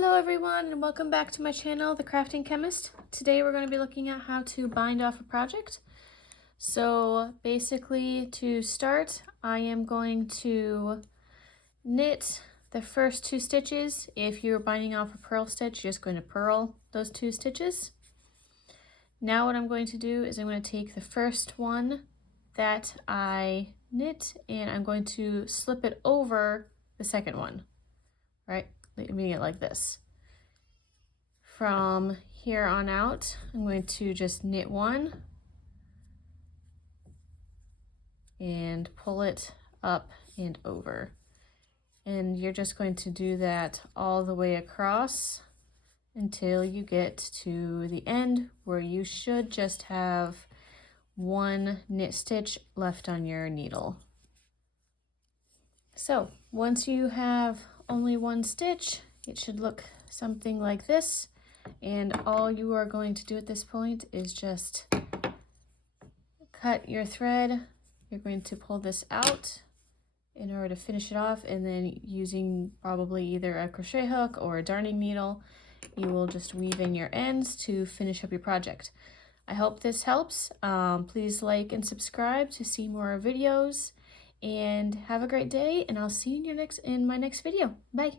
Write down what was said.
Hello everyone and welcome back to my channel, The Crafting Chemist. Today we're going to be looking at how to bind off a project. So basically to start, I am going to knit the first 2 stitches. If you're binding off a purl stitch, you're just going to purl those 2 stitches. Now what I'm going to do is I'm going to take the first one that I knit and I'm going to slip it over the second one, right? Leaving it like this. From here on out, I'm going to just knit one and pull it up and over. And you're just going to do that all the way across until you get to the end where you should just have 1 knit stitch left on your needle. So once you have only 1 stitch, it should look something like this. And all you are going to do at this point is just cut your thread. You're going to pull this out in order to finish it off, and then using probably either a crochet hook or a darning needle, you will just weave in your ends to finish up your project. I hope this helps. Please like and subscribe to see more videos, and have a great day, and I'll see you in my next video. Bye.